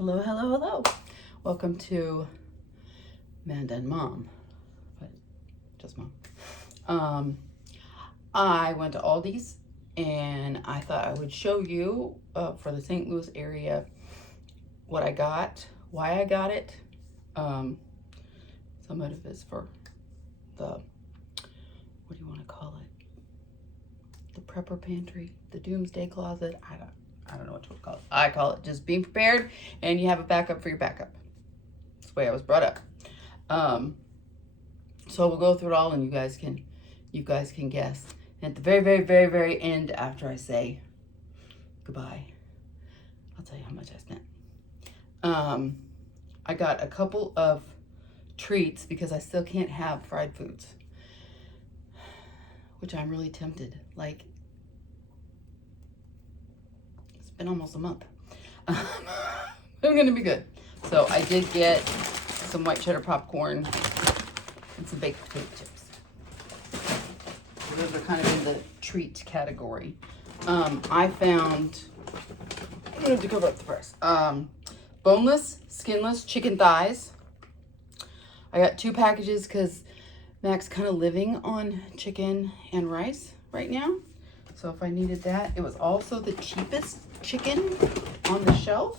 Hello, hello, hello. Welcome to Manda and Mom, but just Mom. I went to Aldi's and I thought I would show you for the St. Louis area what I got, why I got it. Some of it is for the, what do you want to call it? The prepper pantry, the doomsday closet. I don't know what to call it. I call it just being prepared and you have a backup for your backup. That's the way I was brought up. So we'll go through it all and you guys can guess. And at the very, very, very, very end, after I say goodbye, I'll tell you how much I spent. I got a couple of treats because I still can't have fried foods, which I'm really tempted. Like, it's been almost a month. I'm gonna be good. So I did get some white cheddar popcorn and some baked potato chips. So those are kind of in the treat category. I found, I'm gonna have to cover up the price. Boneless, skinless chicken thighs. I got 2 packages because Mac's kind of living on chicken and rice right now. So if I needed that, it was also the cheapest chicken on the shelf.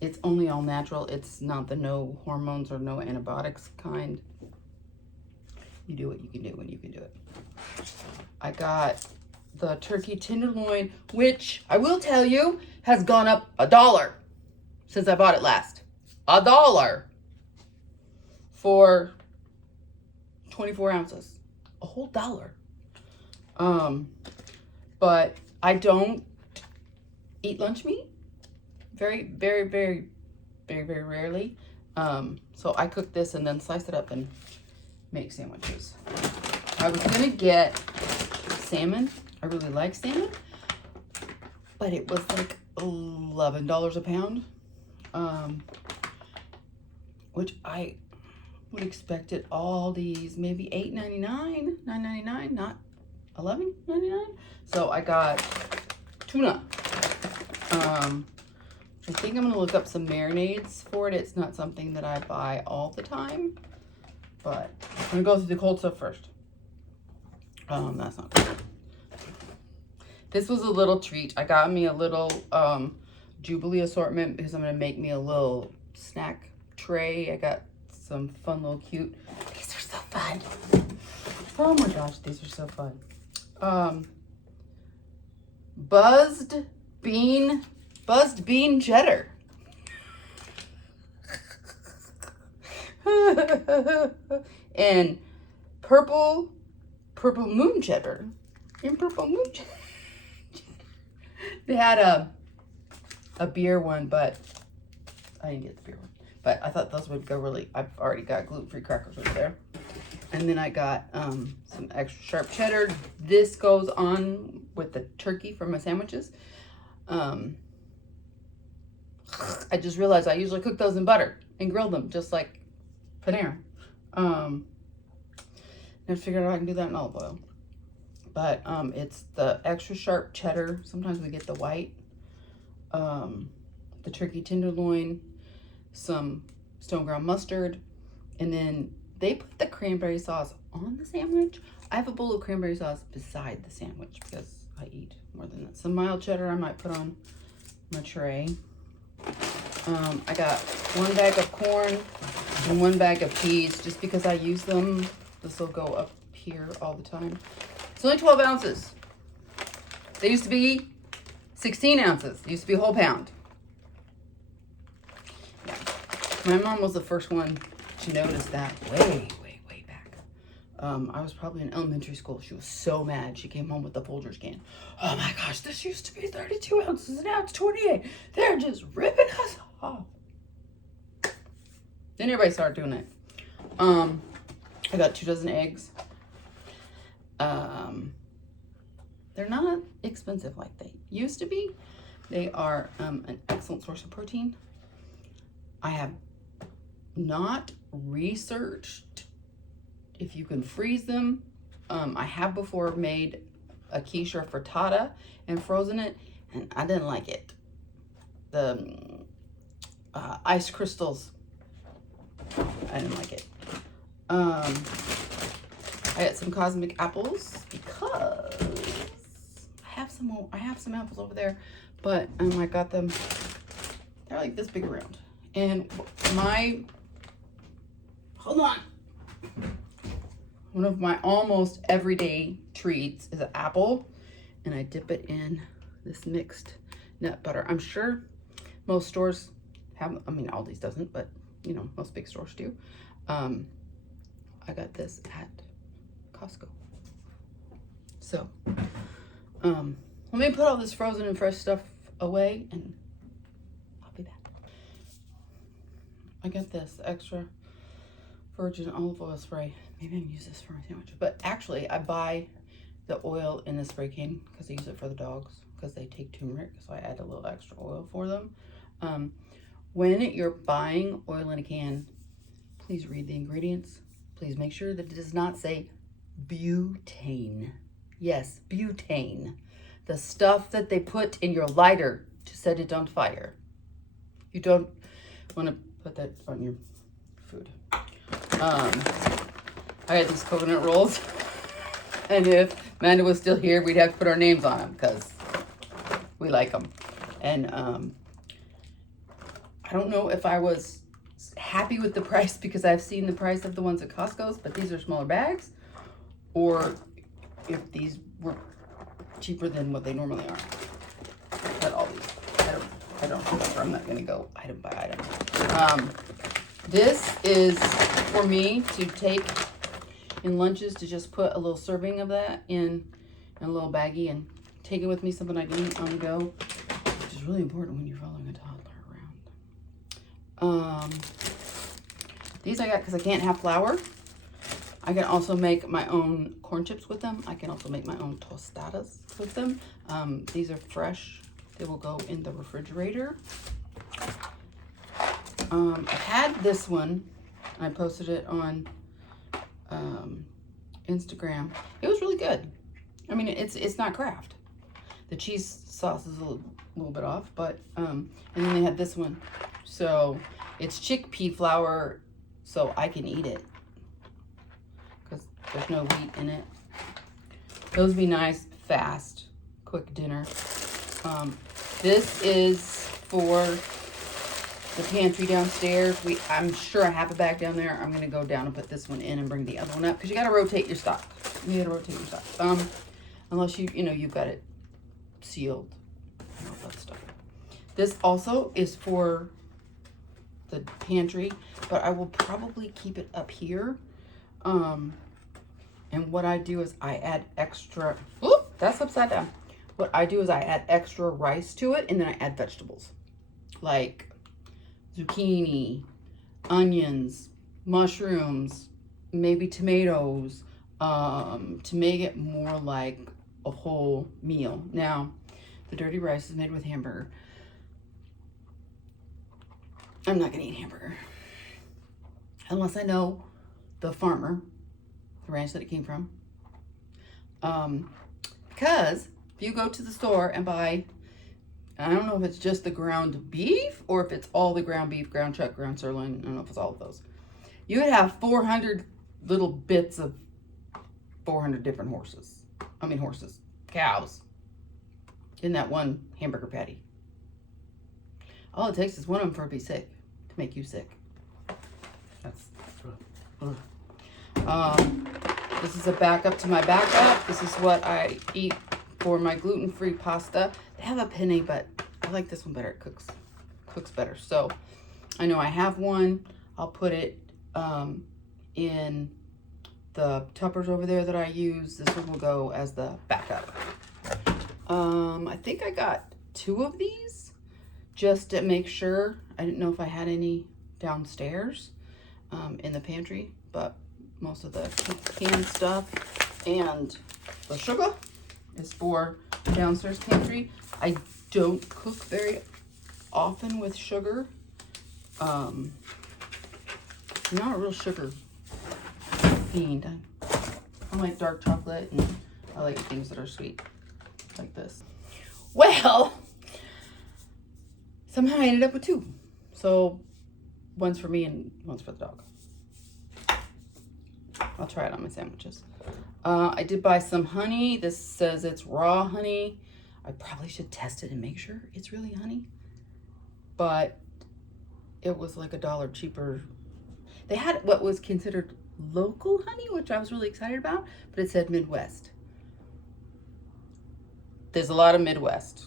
It's only all natural. It's not the no hormones or no antibiotics kind. You do what you can do when you can do it. I got the turkey tenderloin, which I will tell you has gone up $1 since I bought it last. $1 for 24 ounces. A whole $1. But I don't eat lunch meat. Very, very, very, very, very rarely. So I cook this and then slice it up and make sandwiches. I was gonna get salmon. I really like salmon, but it was like $11 a pound, which I would expect at Aldi's maybe $8.99, $9.99, not $11.99. So I got tuna. I think I'm gonna look up some marinades for it. It's not something that I buy all the time, but I'm gonna go through the cold stuff first. That's not good. This was a little treat. I got me a little Jubilee assortment because I'm gonna make me a little snack tray. I got some fun little cute. These are so fun. Oh my gosh, these are so fun. Buzzed bean cheddar. And purple moon cheddar. And purple moon cheddar. They had a beer one, but I didn't get the beer one. But I thought those would go really, I've already got gluten-free crackers over there. And then I got some extra sharp cheddar. This goes on with the turkey for my sandwiches. I just realized I usually cook those in butter and grill them just like Panera. And I figured out I can do that in olive oil. But it's the extra sharp cheddar. Sometimes we get the white. The turkey tenderloin, some stone ground mustard, and then they put the cranberry sauce on the sandwich. I have a bowl of cranberry sauce beside the sandwich because I eat more than that. Some mild cheddar I might put on my tray. I got 1 bag of corn and 1 bag of peas just because I use them. This will go up here all the time. It's only 12 ounces. They used to be 16 ounces. It used to be a whole pound. Yeah. My mom was the first one to notice that way back. I was probably in elementary school. She was so mad. She came home with the Folgers can. Oh my gosh, this used to be 32 ounces and now it's 28. They're just ripping us off. Then everybody started doing it. I got 2 dozen eggs. They're not expensive like they used to be. They are an excellent source of protein. I have not researched if you can freeze them. I have before made a quiche or frittata and frozen it, and I didn't like it. The ice crystals, I didn't like it. I got some cosmic apples because I have some apples over there, but I got them. They're like this big around. And hold on. One of my almost everyday treats is an apple, and I dip it in this mixed nut butter. I'm sure most stores have, I mean, Aldi's doesn't, but you know, most big stores do. I got this at Costco. So, let me put all this frozen and fresh stuff away, and I'll be back. I got this extra virgin olive oil spray. Maybe I can use this for my sandwich. But actually, I buy the oil in the spray can because I use it for the dogs because they take turmeric. So I add a little extra oil for them. When you're buying oil in a can, please read the ingredients. Please make sure that it does not say butane. Yes, butane. The stuff that they put in your lighter to set it on fire. You don't want to put that on your food. I had these coconut rolls, and if Manda was still here, we'd have to put our names on them because we like them. And I don't know if I was happy with the price because I've seen the price of the ones at Costco's, but these are smaller bags, or if these were cheaper than what they normally are. But all these, I don't remember. I'm not gonna go item by item. This is for me to take in lunches, to just put a little serving of that in a little baggie and take it with me, something I can eat on the go, which is really important when you're following a toddler around. These I got because I can't have flour. I can also make my own corn chips with them. I can also make my own tostadas with them. These are fresh. They will go in the refrigerator. I had this one. I posted it on Instagram. It was really good. I mean, it's not Kraft. The cheese sauce is a little bit off, but and then they had this one. So it's chickpea flour, so I can eat it because there's no wheat in it. Those would be nice, fast, quick dinner. This is for the pantry downstairs. I'm sure I have a bag down there. I'm gonna go down and put this one in and bring the other one up because you gotta rotate your stock. You gotta rotate your stock. Unless you've got it sealed and all that stuff. This also is for the pantry, but I will probably keep it up here. And what I do is I add extra, that's upside down. What I do is I add extra rice to it, and then I add vegetables like zucchini, onions, mushrooms, maybe tomatoes, to make it more like a whole meal. Now, the dirty rice is made with hamburger. I'm not gonna eat hamburger unless I know the farmer, the ranch that it came from. Because if you go to the store and buy, I don't know if it's just the ground beef or if it's all the ground beef, ground chuck, ground sirloin. I don't know if it's all of those. You would have 400 little bits of 400 different horses, cows in that one hamburger patty. All it takes is one of them for it to be sick, to make you sick. This is a backup to my backup. This is what I eat for my gluten-free pasta. They have a penne, but I like this one better. It cooks better. So I know I have one. I'll put it in the tuppers over there that I use. This one will go as the backup. I think I got 2 of these just to make sure. I didn't know if I had any downstairs in the pantry, but most of the canned stuff and the sugar is for downstairs pantry. I don't cook very often with sugar. I'm not a real sugar fiend. I like dark chocolate, and I like things that are sweet like this. Well, somehow I ended up with 2. So one's for me and one's for the dog. I'll try it on my sandwiches. I did buy some honey. This says it's raw honey. I probably should test it and make sure it's really honey. But it was like $1 cheaper. They had what was considered local honey, which I was really excited about, but it said Midwest. There's a lot of Midwest.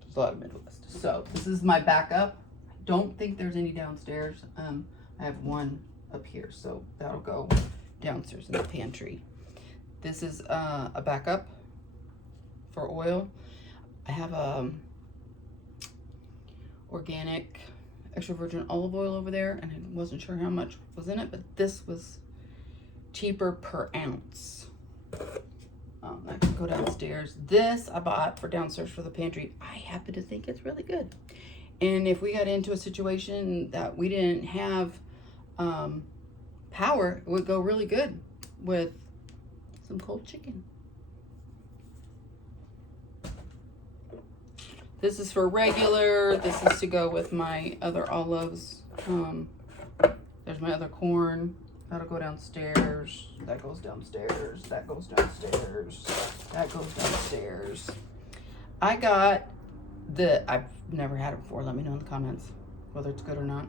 There's a lot of Midwest. So this is my backup. I don't think there's any downstairs. I have one up here, so that'll go downstairs in the pantry. This is a backup for oil. I have organic extra virgin olive oil over there, and I wasn't sure how much was in it, but this was cheaper per ounce. I can go downstairs. This I bought for downstairs for the pantry. I happen to think it's really good. And if we got into a situation that we didn't have power, it would go really good with some cold chicken. This is for regular. This is to go with my other olives. There's my other corn. That'll go downstairs. That goes downstairs. That goes downstairs. That goes downstairs. I got I've never had it before. Let me know in the comments whether it's good or not.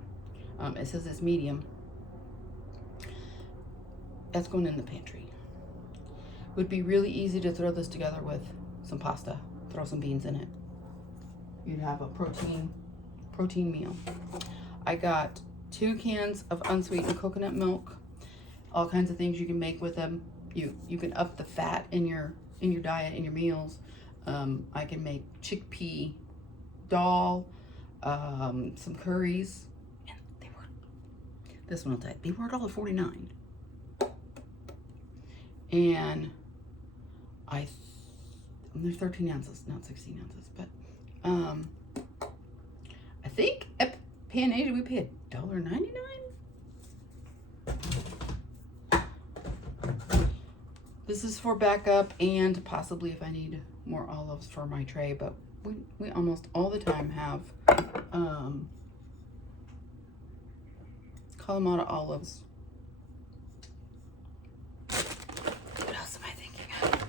It says it's medium. That's going in the pantry. Would be really easy to throw this together with some pasta. Throw some beans in it. You'd have a protein meal. I got 2 cans of unsweetened coconut milk. All kinds of things you can make with them. You can up the fat in your diet, in your meals. I can make chickpea dal, some curries. And this one will tell you, they were $1.49. And there's 13 ounces, not 16 ounces, but I think at Pan Asia we paid $1.99. This is for backup and possibly if I need more olives for my tray, but we almost all the time have Kalamata olives. What else am I thinking of?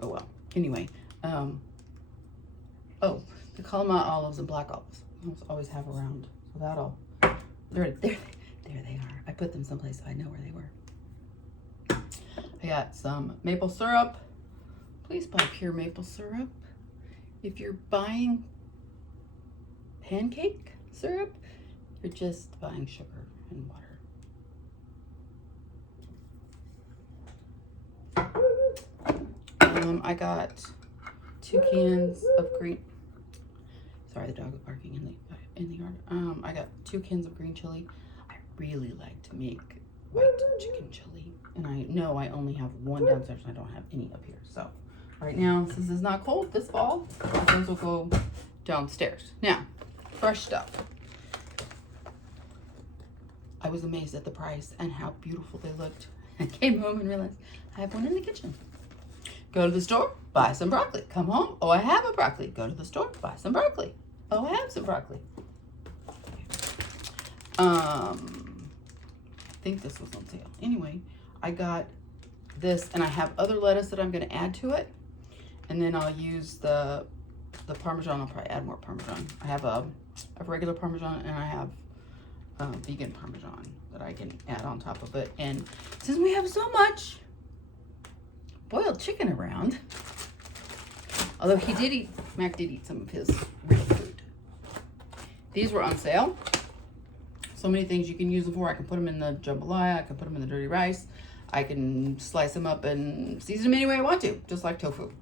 Oh well. Anyway, the Kalamata olives and black olives. I always have around. So that'll, there they are. I put them someplace so I know where they were. I got some maple syrup. Please buy pure maple syrup. If you're buying pancake syrup, you're just buying sugar and water. I got 2 cans of green. Sorry, the dog was barking in the yard. I got 2 cans of green chili. I really like to make white chicken chili, and I know I only have one downstairs and I don't have any up here. So right now, since it's not cold this fall, those will go downstairs. Now, fresh stuff. I was amazed at the price and how beautiful they looked. I came home and realized I have one in the kitchen. Go to the store, buy some broccoli. Come home, oh, I have a broccoli. Go to the store, buy some broccoli. Oh, I have some broccoli. I think this was on sale. Anyway, I got this, and I have other lettuce that I'm going to add to it. And then I'll use the Parmesan. I'll probably add more Parmesan. I have a regular Parmesan, and I have vegan Parmesan that I can add on top of it. And since we have so much boiled chicken around, although Mac did eat some of his real food. These were on sale. So many things you can use them for. I can put them in the jambalaya. I can put them in the dirty rice. I can slice them up and season them any way I want to, just like tofu. If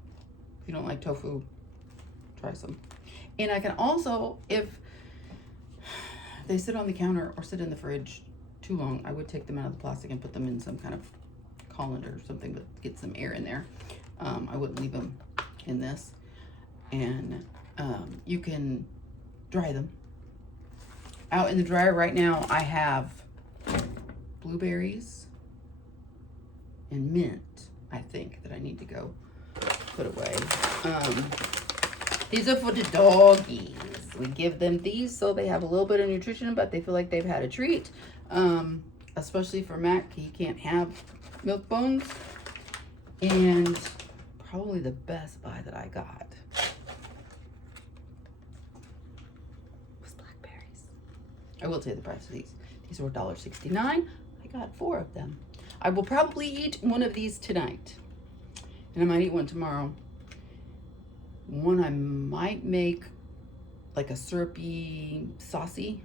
you don't like tofu, try some. And I can also, if they sit on the counter or sit in the fridge too long, I would take them out of the plastic and put them in some kind of colander or something to get some air in there. I wouldn't leave them in this. And you can dry them. Out in the dryer right now, I have blueberries and mint, I think, that I need to go put away. These are for the doggies. usually give them these so they have a little bit of nutrition, but they feel like they've had a treat. Especially for Mac, he can't have milk bones. And probably the best buy that I got was blackberries. I will tell you the price of these. These were $1.69. I got 4 of them. I will probably eat one of these tonight. And I might eat one tomorrow. One I might make like a syrupy, saucy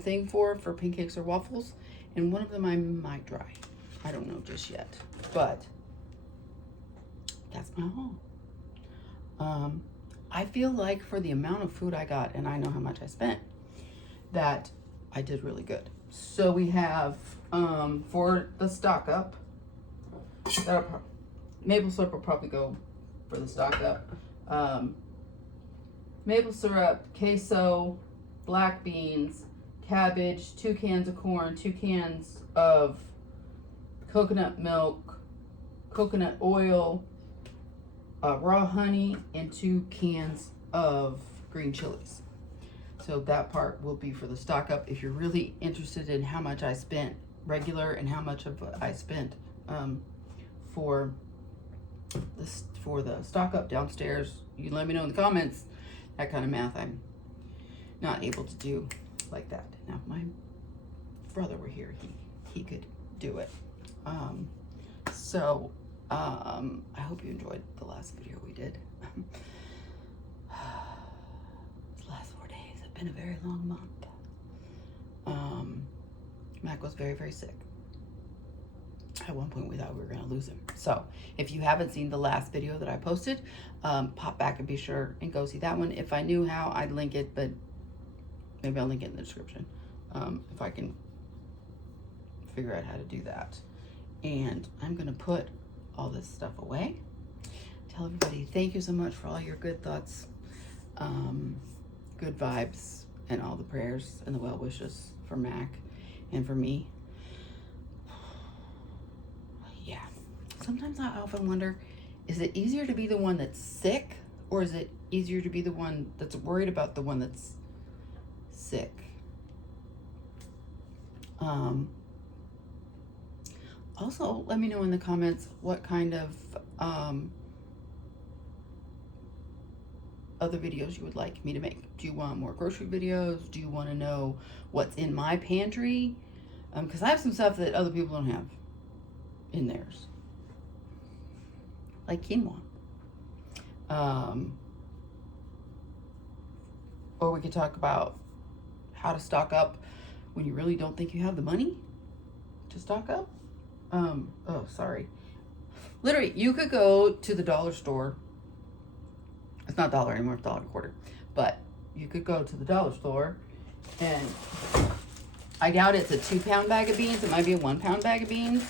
thing for pancakes or waffles. And one of them I might dry. I don't know just yet. But that's my haul. I feel like for the amount of food I got, and I know how much I spent, that I did really good. So we have, for the stock up, maple syrup will probably go for the stock up. Maple syrup, queso, black beans, cabbage, 2 cans of corn, 2 cans of coconut milk, coconut oil, raw honey, and 2 cans of green chilies. So that part will be for the stock up. If you're really interested in how much I spent regular and how much of I spent for the stock up downstairs, you can let me know in the comments. That kind of math I'm not able to do like that. Now, if my brother were here, he could do it. I hope you enjoyed the last video we did. These last 4 days have been a very long month. Mac was very, very sick. At one point we thought we were going to lose him. So if you haven't seen the last video that I posted, pop back and be sure and go see that one. If I knew how, I'd link it, but maybe I'll link it in the description if I can figure out how to do that. And I'm going to put all this stuff away. Tell everybody thank you so much for all your good thoughts, good vibes, and all the prayers and the well wishes for Mac and for me. Yeah. Sometimes I often wonder, is it easier to be the one that's sick, or is it easier to be the one that's worried about the one that's sick? Also, let me know in the comments what kind of other videos you would like me to make. Do you want more grocery videos? Do you want to know what's in my pantry? Because I have some stuff that other people don't have in theirs, like quinoa. Or we could talk about how to stock up when you really don't think you have the money to stock up. Oh, sorry. Literally, you could go to the dollar store. It's not dollar anymore, it's $1.25. But you could go to the dollar store, and I doubt it's a 2-pound bag of beans. It might be a 1-pound bag of beans.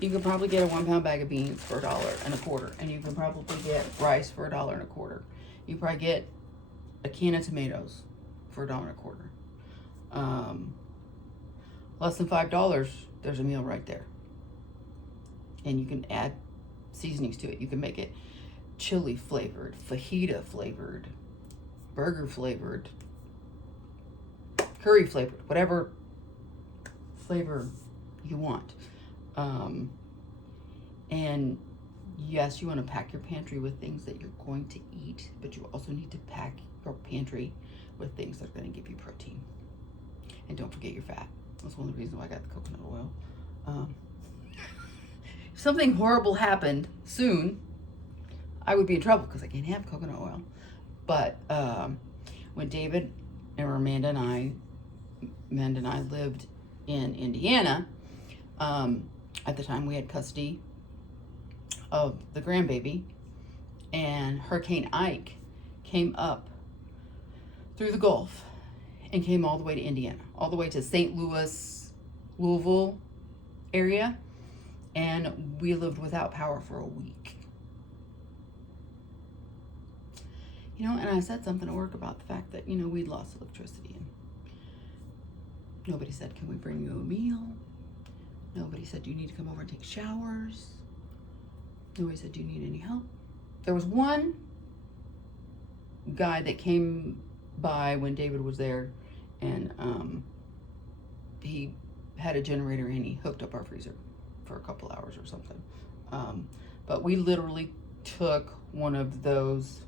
You could probably get a 1-pound bag of beans for $1.25. And you can probably get rice for $1.25. You probably get a can of tomatoes for $1.25. Less than $5, there's a meal right there. And you can add seasonings to it. You can make it chili flavored, fajita flavored, burger flavored, curry flavored, whatever flavor you want. And yes, you want to pack your pantry with things that you're going to eat, but you also need to pack your pantry with things that are going to give you protein. And don't forget your fat. That's one of the reasons why I got the coconut oil. If something horrible happened soon, I would be in trouble because I can't have coconut oil. But when David and Manda and I lived in Indiana, at the time we had custody of the grandbaby, and Hurricane Ike came up through the Gulf and came all the way to Indiana, all the way to St. Louis, Louisville area, and we lived without power for a week. You know, and I said something at work about the fact that, you know, we'd lost electricity, and nobody said, can we bring you a meal? Nobody said, do you need to come over and take showers? Nobody said, do you need any help? There was one guy that came by when David was there, and he had a generator and he hooked up our freezer for a couple hours or something. But we literally took one of those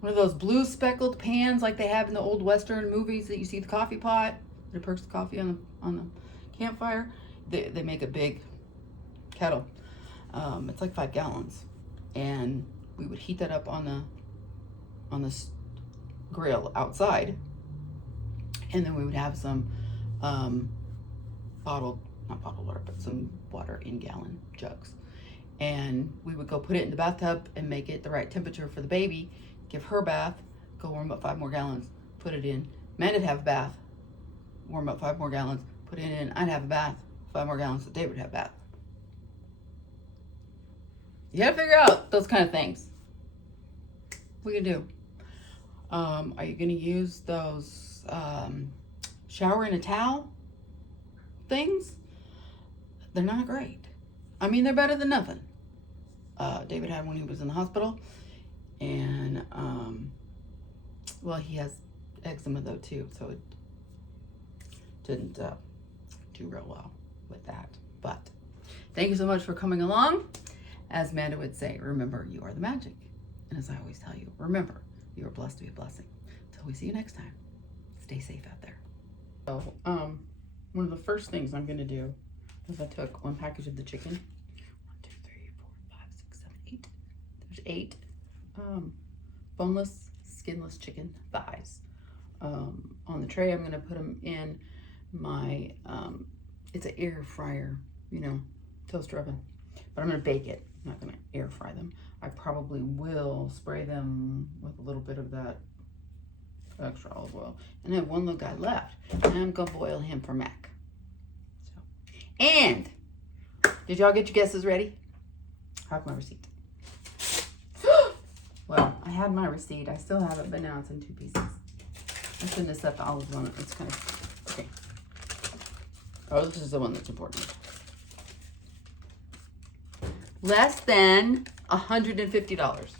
blue speckled pans like they have in the old Western movies that you see the coffee pot that perks the coffee on the campfire. They make a big kettle. It's like 5 gallons, and we would heat that up on the grill outside, and then we would have some not bottled water, but some water in gallon jugs, and we would go put it in the bathtub and make it the right temperature for the baby, give her a bath, go warm up 5 more gallons, put it in. Manda'd have a bath, warm up 5 more gallons, put it in. I'd have a bath, 5 more gallons, so David would have a bath. You gotta figure out those kind of things. What can do? Are you gonna use those shower in a towel things? They're not great. I mean, they're better than nothing. David had one when he was in the hospital, and well, he has eczema though too, so it didn't do real well with that. But thank you so much for coming along. As Manda would say, remember, you are the magic. And as I always tell you, remember, you are blessed to be a blessing. Until we see you next time, stay safe out there. So, one of the first things I'm going to do is I took 1 package of the chicken. 1, 2, 3, 4, 5, 6, 7, 8. There's 8 boneless, skinless chicken thighs. On the tray, I'm going to put them in my, it's an air fryer, toaster oven. But I'm going to bake it. I'm not going to air fry them. I probably will spray them with a little bit of that extra olive oil. And I have one little guy left. And I'm going to boil him for mac. So, and did y'all get your guesses ready? I have my receipt. Well, I had my receipt. I still have it, but now it's in 2 pieces. I shouldn't have set the olives on it. It's kind of, okay. Oh, this is the one that's important. Less than $150.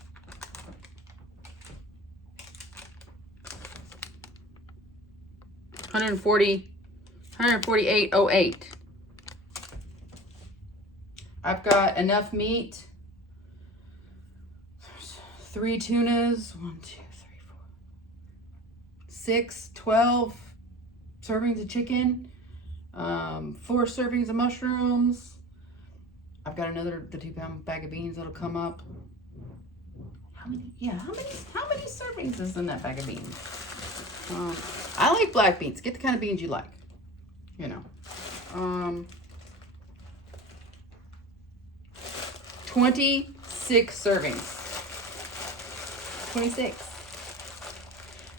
$148.08. I've got enough meat. 3 tunas. 1, 2, 3, 4, 6, 12 servings of chicken. 4 servings of mushrooms. I've got the 2-pound bag of beans that'll come up. How many servings is in that bag of beans? I like black beans. Get the kind of beans you like. 26 servings. 26.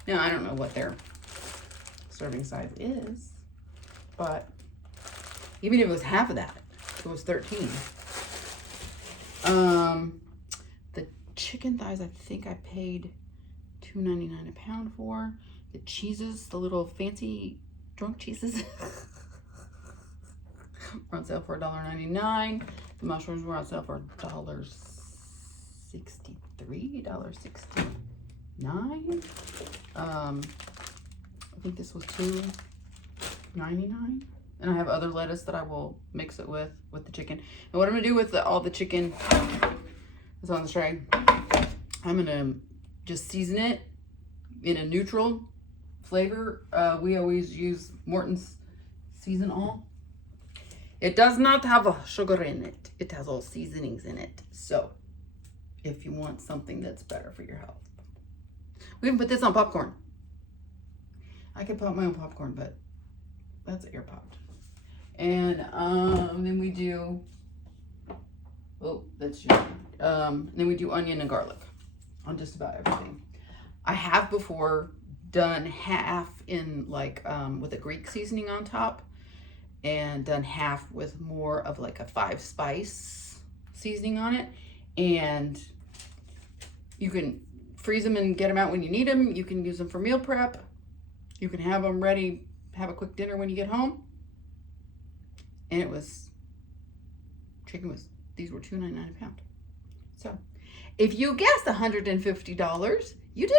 Now, I don't know what their serving size is, but even if it was half of that, it was 13. The chicken thighs, I think I paid $2.99 a pound for. The cheeses, the little fancy drunk cheeses, were on sale for $1.99. The mushrooms were on sale for $1.63, $1.69. I think this was $2.99. And I have other lettuce that I will mix it with the chicken. And what I'm going to do with all the chicken that's on the tray, I'm going to just season it in a neutral flavor. We always use Morton's Season All. It does not have sugar in it. It has all seasonings in it. So, if you want something that's better for your health. We can put this on popcorn. I could pop my own popcorn, but that's air popped. And then we do, then we do onion and garlic on just about everything. I have before done half in with a Greek seasoning on top, and done half with more of like a 5-spice seasoning on it. And you can freeze them and get them out when you need them. You can use them for meal prep. You can have them ready, have a quick dinner when you get home. And these were $2.99 a pound. So if you guessed $150, You did